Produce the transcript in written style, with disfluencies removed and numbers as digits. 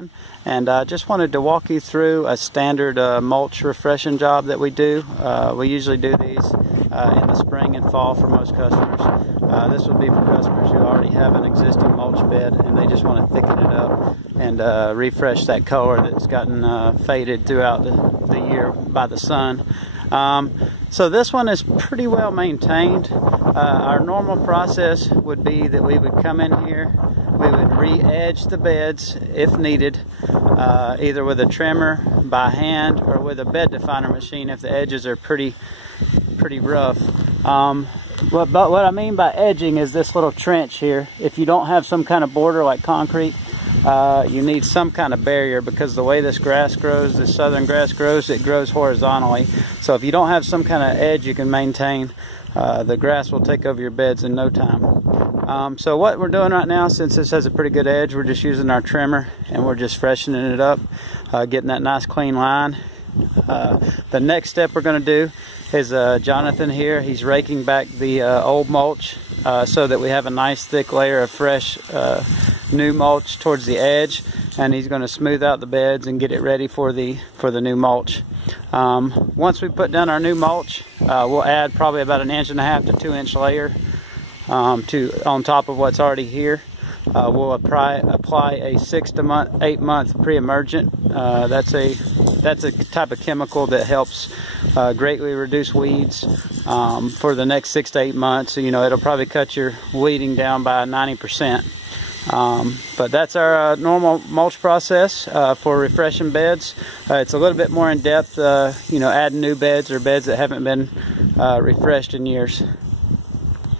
everyone, and I just wanted to walk you through a standard mulch refreshing job that we do. We usually do these in the spring and fall for most customers. This would be for customers who already have an existing mulch bed and they just want to thicken it up and refresh that color that's gotten faded throughout the year by the sun. So this one is pretty well maintained. Our normal process would be that we would come in here, we would re-edge the beds if needed, either with a trimmer by hand or with a bed definer machine if the edges are pretty rough. But what I mean by edging is this little trench here. If you don't have some kind of border like concrete, you need some kind of barrier, because the way this grass grows, this southern grass grows, it grows horizontally. So if you don't have some kind of edge you can maintain, the grass will take over your beds in no time. So what we're doing right now, since this has a pretty good edge, we're just using our trimmer and we're just freshening it up, getting that nice clean line. The next step we're going to do is Jonathan here, he's raking back the old mulch so that we have a nice thick layer of fresh new mulch towards the edge, and he's going to smooth out the beds and get it ready for the new mulch. Once we put down our new mulch, we'll add probably about 1.5 to 2 inch layer on top of what's already here. We'll apply a 6 to 8 month pre-emergent. That's a type of chemical that helps greatly reduce weeds for the next 6 to 8 months. So, you know, it'll probably cut your weeding down by 90%. But that's our normal mulch process for refreshing beds. It's a little bit more in depth, you know, adding new beds or beds that haven't been refreshed in years.